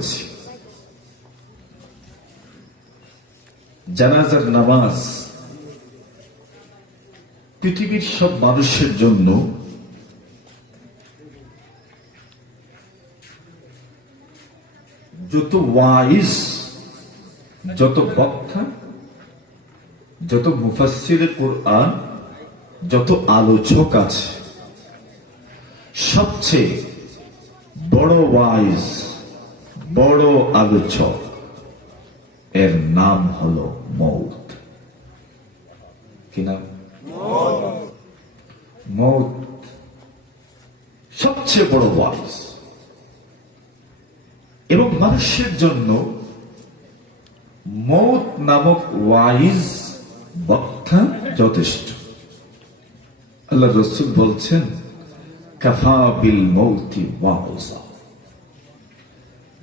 করেছি। জানাজার নামাজ পৃথিবীর সব মানুষের জন্য যত ওয়াইজ, যত বক্তা, যত মুফাসির কোরআন, যত আলোচক আছে, সবচেয়ে বড় ওয়াইজ বড় আলোচক। এর নাম হলো মৌত। কি নাম? মৌত। সবচেয়ে বড় ওয়াইজ এবং মানুষের জন্য মৌত নামক ওয়াইজ বক্তা যথেষ্ট। আল্লাহ রসুল বলছেন, কাফা বিল মৌতি ওয়াউজা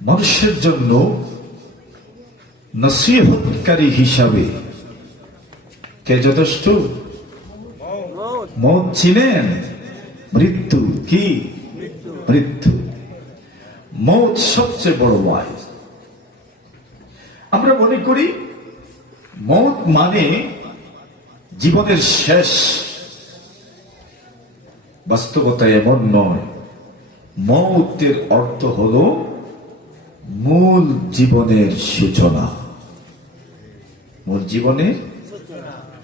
মানুষের জন্য নসিহতকারী হিসাবে কে যথেষ্ট? মৌত ছিলেন মৃত্যু কি? মৃত্যু। মৌত সবচেয়ে বড় ওয়াইজ আমরা মনে করি মৌত মানে জীবনের শেষ। বাস্তবতা এমন নয়। মৌতের অর্থ হল মূল জীবনের সূচনা মূল জীবনের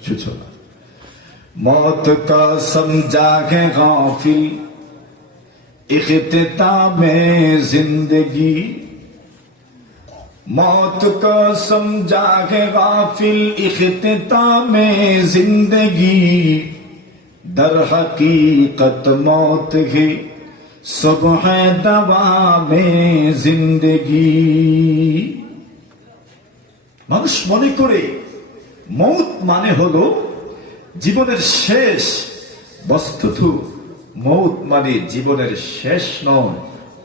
সূচনা মত কা সমঝা গে গাফিল इख्तिताम जिंदगी मौत को समझा के गाफिल इख्तिताम जिंदगी दर हकीकत मौत है সব হ্যাঁ জিন্দগি। মানুষ মনে করে, মৌত মানে হল জীবনের শেষ, বস্তুত মৌত মানে জীবনের শেষ নয়,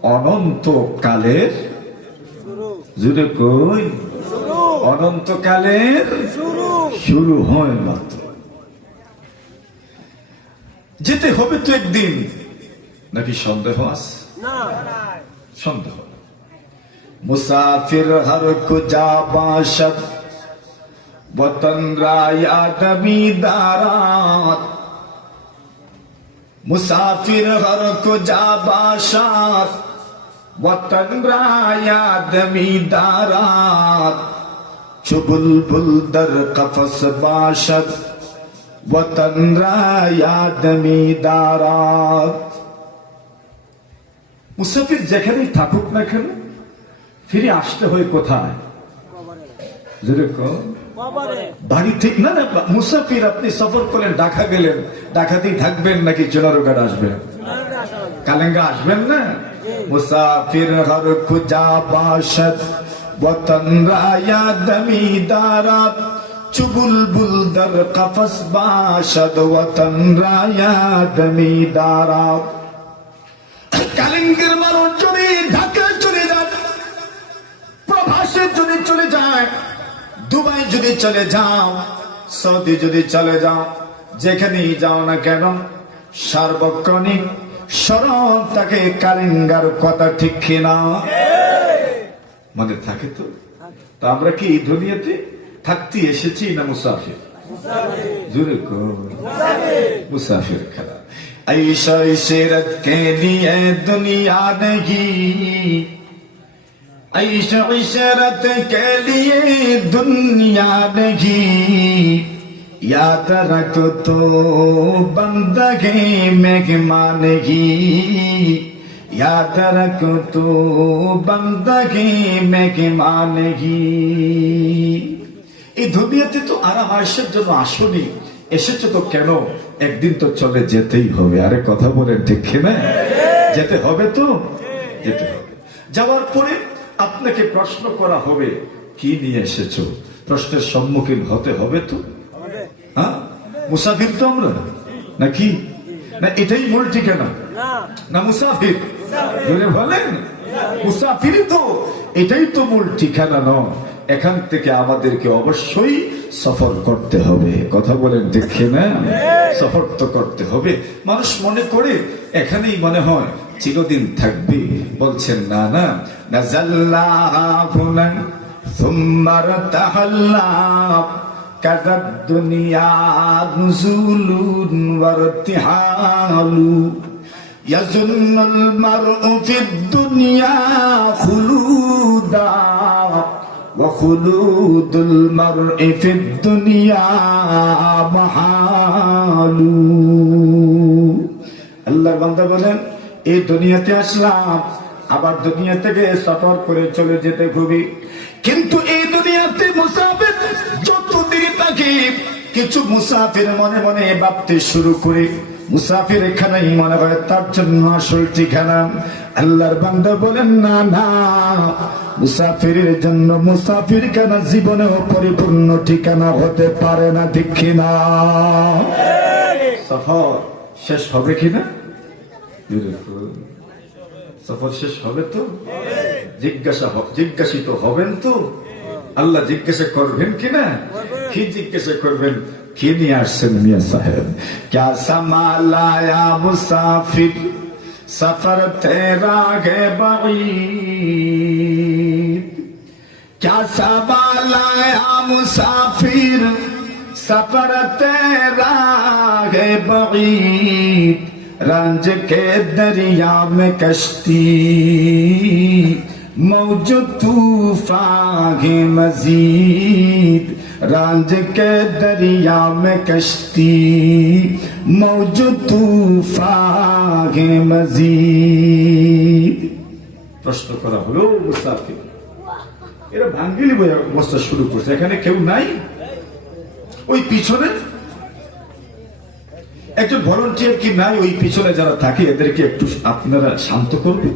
অনন্তকালের। জুড়ে কই? অনন্তকালের শুরু হয় মাত্র। যেতে হবে তো একদিন। নাকি সন্দেহ আছে? সন্দেহ মুসাফির হর খুজা বাসত বতন রায়া দারাত। মুসাফির হর খুজা বাসাত বতন রায়া দারাত। চুবুল বুল দর কফস বাসত বতন را দারাত। মুসাফির যেখানেই থাকুক না কেন ফিরে আসতে হয় কোথায়? বাড়ি ঠিক না না মুসাফির আপনি সফর করলেন ঢাকা গেলেন। ঢাকাতেই থাকবেন নাকি জোনারোঘাট আসবেন? কালেঙ্গা আসবেন না? মুসাফির হর খুজা বাসত বতন রায়া দমি দারা চুবুল বুলদর কফস বাসদ বতন রায়া দমি দারা কালিঙ্গের মানুষ যদি ঢাকায় চলে যান প্রভাসে যদি চলে যায় দুবাই যদি চলে যাও সৌদি যদি চলে যাও যেখানেই যাও না কেন সার্বক্ষণিক স্মরণ তাকে কালিঙ্গার কথা ঠিক কিনা? মনে থাকে তো? তা আমরা কি এই দুনিয়াতে থাকতে এসেছি না মুসাফির? মুসাফির। খেলা ऐशा इशरत के लिए दुनिया नहीं ऐशा इशरत के लिए दुनिया नहीं याद रख तो बंदगे मेहमान ही याद रख तो बंदगे मेहमान ही এই দুনিয়াতে তো আরাম আয়েসের জন্য আসনি এসেছ তো কেন? একদিন তো চলে যেতেই হবে। আরে কথা বলেন, ঠিক না যেতে হবে তো? যেতে হবে। যাওয়ার পরে আপনাকে প্রশ্ন করা হবে, কি নিয়ে এসেছ? প্রশ্নের সম্মুখীন হতে হবে তো? হ্যাঁ? মুসাফির তো আমরা নাকি? না, এটাই মূল ঠিকানা। না, মুসাফির? বলেন। মুসাফির তো। এটাই তো মূল ঠিকানা নয়। এখান থেকে আমাদেরকে অবশ্যই সফর করতে হবে কথা বলেন দেখে না সফর তো করতে হবে মানুষ মনে করে এখানেই মনে হয় চিরদিন থাকবে বলছেন না না নাজাল্লাহুনা সুম্মা রাতাহাল্লা কাযাদ দুনিয়া নুজুলুন ওয়ারতিহালু يظن المرء في الدنيا خلودا وخلود المرء في الدنيا محال আল্লাহ বান্দা বলেন এই দুনিয়াতে আসলাম আবার দুনিয়া থেকে সফর করে চলে যেতে খুবই কিন্তু এই দুনিয়াতে মুসাফির যতদিন থাকে কিছু মুসাফির মনে মনে ভাবতে শুরু করে মুসাফির এখানেই মনে করে তার জন্য আসল ঠিকানা আল্লাহর বান্দা বলেন, না না, মুসাফিরের জন্য মুসাফির কেন জীবনেও পরিপূর্ণ ঠিকানা হতে পারে না, ঠিক কিনা সফর শেষ হবে কিনা সফর শেষ হবে তো? জিজ্ঞাসা জিজ্ঞাসিত হবেন তো? আল্লাহ জিজ্ঞাসা করবেন কিনা কি জিজ্ঞাসা করবেন? কি নিয়ে আসছেন মিয়া সাহেব? ক্যা সামালায়া মুসাফির? सफर तेरा है बईद क्या सवाल आया मुसाफिर सफर तेरा है बईद रंज के दरिया में कश्ती मौज तूफा है मजीद रंज के दरिया में कश्ती मौज तूफान है मजीद প্রশ্ন করা হলো মুসাফির এরা ভাঙ্গিলি অবস্থা শুরু করছে এখানে কেউ নাই ওই পিছনে একজন ভলেন্টিয়ার কি নাই ওই পিছনে যারা থাকে এদেরকে একটু আপনারা শান্ত করবে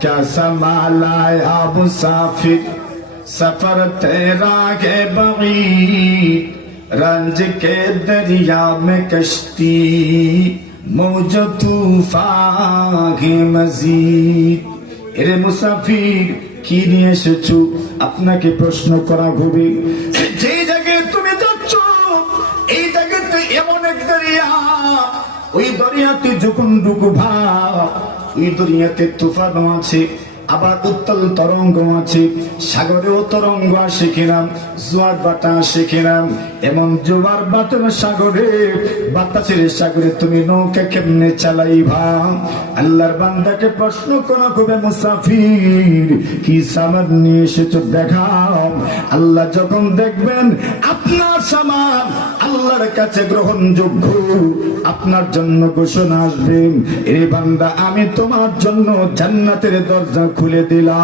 क्या संभालाया मुसाफिर सफर तेरा के बगीर रंज के दरिया में कश्ती मौज तूफान के मजीद এরে মুসাফির কি নিয়ে এসেছো আপনাকে প্রশ্ন করা হবে যে জায়গায় তুমি যাচ্ছ এই জায়গাতে এমন এক দরিয়া ওই দরিয়াতে যখন ডুকু ভাব ওই তুফান আছে আবার উত্তল তরঙ্গ আছে, সাগরেও তরঙ্গ আসে কিনা জোয়ার বাতা আসে কিনা এমন জোয়ার বাতার সাগরে, বাতাসের সাগরে তুমি নৌকা কেমনে চালাইবা? আল্লাহর বান্দাকে প্রশ্ন করা হবে মুসাফির, কি সামান নিয়ে এসেছ দেখাও? আল্লাহ যখন দেখবেন, আপনার সামান আল্লাহর কাছে গ্রহণযোগ্য। আপনার জন্য ঘোষণা আসবেন এ বান্দা, আমি তোমার জন্য জান্নাতের দরজা খুলে দিলাম।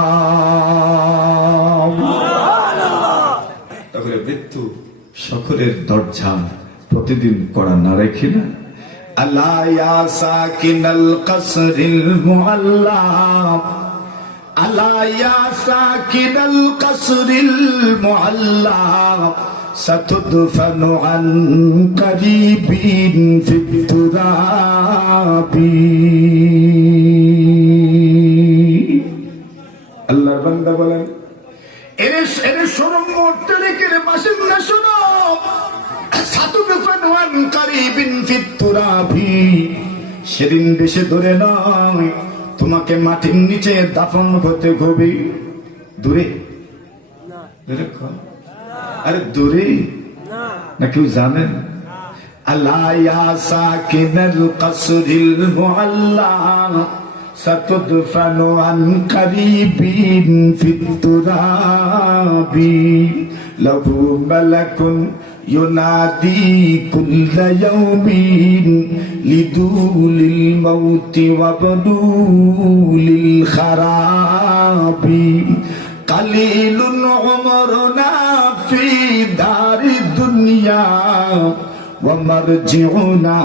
তাহলে মৃত্যু সকলের দরজা প্রতিদিন করা না রেখে না। আল্লাহ সাকিনাল কসরিল মুআল্লা। আল্লাহ সাকিনাল কসরিল মুআল্লা। ستدفن عن قريب في التراب আল্লাহর বান্দা বলেন এরে এরে শরম মুত্তালিকের বাসিন্দা শোনো সাতুদফানু আন কারিবিন ফিত তুরাবি সেদিন বেশি দূরে নয় তোমাকে মাটির নিচে দাফন হতে হবে দূরে দূরে কর। আরে দূরে না কেউ জানেন আল্লাহ ইয়া সাকিনাল কসরিল মুআল্লা ستدفن عن قريب في التراب له ملك ينادي كل يوم لدول الموت وبدول الخراب قليل عمرنا في دار الدنيا ومرجعنا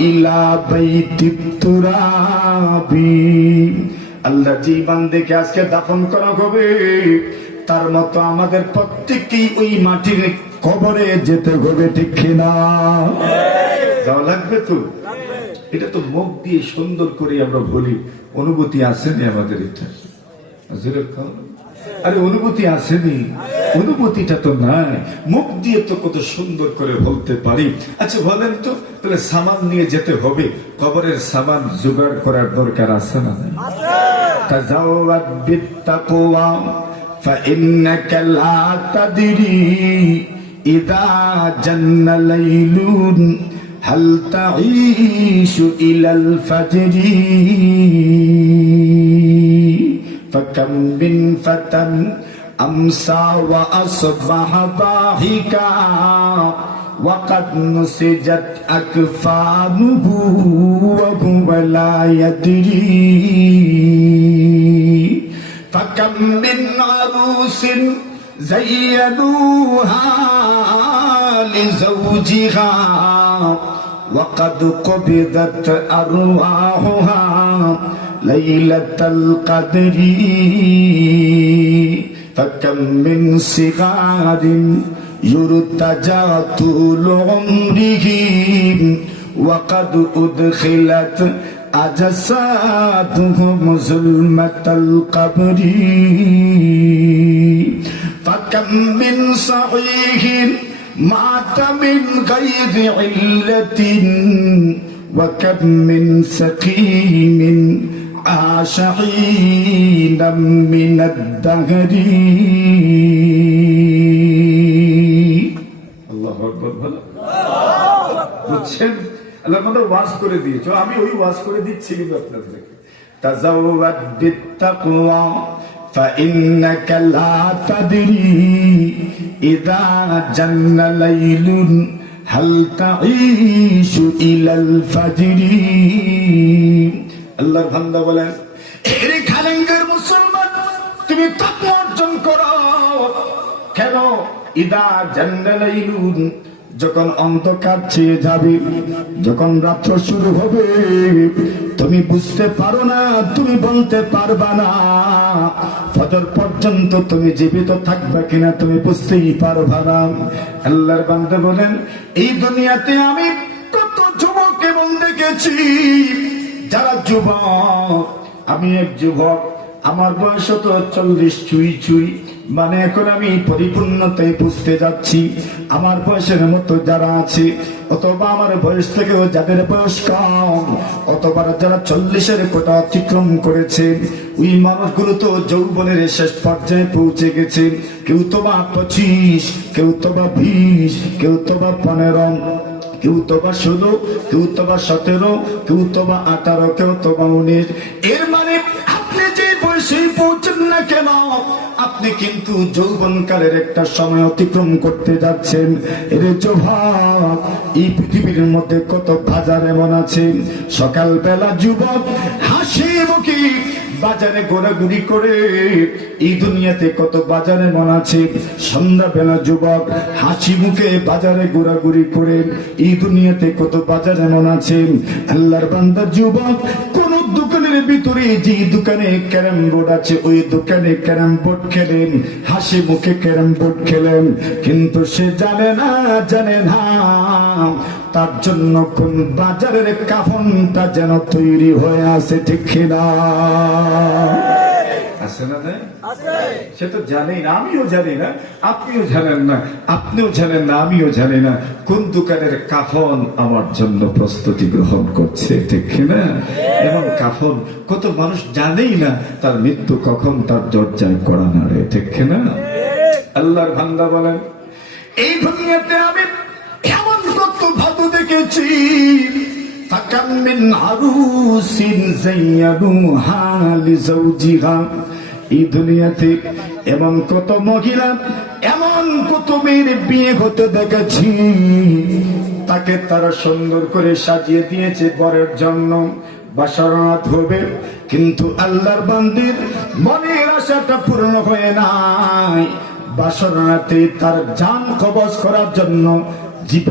إلى بيت التراب আল্লাহ জীবন দেখে আজকে দাফন করা হবে তার মতো আমাদের প্রত্যেককেই ওই মাটির কবরে যেতে হবে ঠিক কিনা যাওয়া লাগবে তো এটা তো মুখ দিয়ে সুন্দর করে আমরা বলি অনুভূতি আছে না আমাদের এটা জোরে খাও। আরে অনুভূতি আসেনি অনুভূতিটা তো নাই মুখ দিয়ে তো কত সুন্দর করে বলতে পারি আচ্ছা বলেন তো তাহলে সামান নিয়ে যেতে হবে কবরের সামান জোগাড় করার দরকার আছে না নাই? تزود بالتقوى فإنك لا تدري إذا جن ليل هل تعيش إلى الفجر فكم من فتى أمسى وأصبح ضاحكا وقد نسجت أكفانه وهو لا يدري. فكم من عروس زينوها لزوجها وقد قبضت أرواحها ليلة القدر. فكم من صغار يرتجى طول عمرهم وقد أدخلت أجسادهم ظلمة القبر. فكم من صحيح مات من غير علة. وكم من سقيم عاش حينا من الدهر আল্লাহ আকবর ভালো বুঝছেন আল্লাহ আমাদের ওয়াজ করে দিয়েছো আমি ওই ওয়াজ করে দিচ্ছি কিন্তু আপনাদেরকে তাজাওয়াদ বিত্তাকওয়া فإنك لا تدري إذا جن ليل هل تعيش إلى الفجر আল্লাহর বান্দা বলেন মুসলমান, তুমি অর্জন করো। কেন? ইদা জান্নালাইলুন, যখন অন্ধকার ছেয়ে যাবে, যখন রাত্র শুরু হবে, তুমি বুঝতে পারো না, তুমি বলতে পারবা না। ফজর পর্যন্ত তুমি জীবিত থাকবে কিনা তুমি বুঝতেই পারবা না। আল্লাহর বান্দা বলেন, এই দুনিয়াতে আমি কত যুবক এবং দেখেছি যারা যুবক, আমি এক যুবক, আমার বয়স তো চল্লিশ চুই চুই মানে এখন আমি পরিপূর্ণতায় বুঝতে যাচ্ছি। আমার বয়সের মতো যারা আছে, অথবা আমার বয়স থেকেও যাদের বয়স কম, অথবা যারা চল্লিশের কোটা অতিক্রম করেছে, ওই মানুষগুলো তো যৌবনের শেষ পর্যায়ে পৌঁছে গেছে। কেউ তো বা পঁচিশ, কেউ তো বা বিশ, কেউ তো বা পনেরো কেউ তো বা ষোলো, কেউ তো বা সতেরো, কেউ তো বা আঠারো, কেউ তো বা উনিশ। এর মানে আপনি যে বয়সে পৌঁছেন না কেন, আপনি কিন্তু যৌবনকালের একটা সময় অতিক্রম করতে যাচ্ছেন। এর যুবক এই পৃথিবীর মধ্যে কত বাজার এমন আছে? সকালবেলা যুবক হাসি মুখী বাজারে ঘোরাঘুরি করে, এই দুনিয়াতে কত বাজারে মন আছে। সন্ধ্যাবেলা যুবক হাসি মুখে বাজারে ঘোরাঘুরি করে, এই দুনিয়াতে কত বাজারে মন আছে। আল্লাহর বান্দা যুবক, কোন দোকানের ভিতরে যে দোকানে ক্যারাম বোর্ড আছে, ওই দোকানে ক্যারাম বোর্ড খেলেন, হাসি মুখে ক্যারাম বোর্ড খেলেন। কিন্তু সে জানে না জানে না তার জন্য কোন বাজারের কাফনটা যেন তৈরি হয়ে আছে ঠিক কিনা? আছে না সে তো জানেই না আমিও জানি না আপনিও জানেন না আপনিও জানেন না আমিও জানি না। কোন দোকানের কাফন আমার জন্য প্রস্তুতি গ্রহণ করছে ঠিক না এবং কাফন কত মানুষ জানেই না তার মৃত্যু কখন তার জর্জায় করা নাড়ে ঠিক না আল্লাহর ভান্দা বলেন এই দুনিয়াতে এমন পেয়েছি ফাকাম্মিন আরুসিন জাইয়াদু হালি জাওজিহা এই এমন কত মহিলা, এমন কত মেয়ের বিয়ে হতে দেখেছি। তাকে তারা সুন্দর করে সাজিয়ে দিয়েছে বরের জন্য। বাসরনাথ হবে, কিন্তু আল্লাহর বান্দির মনের আশাটা পূর্ণ হয়ে নাই। বাসরনাথে তার যান কবজ করার জন্য জীব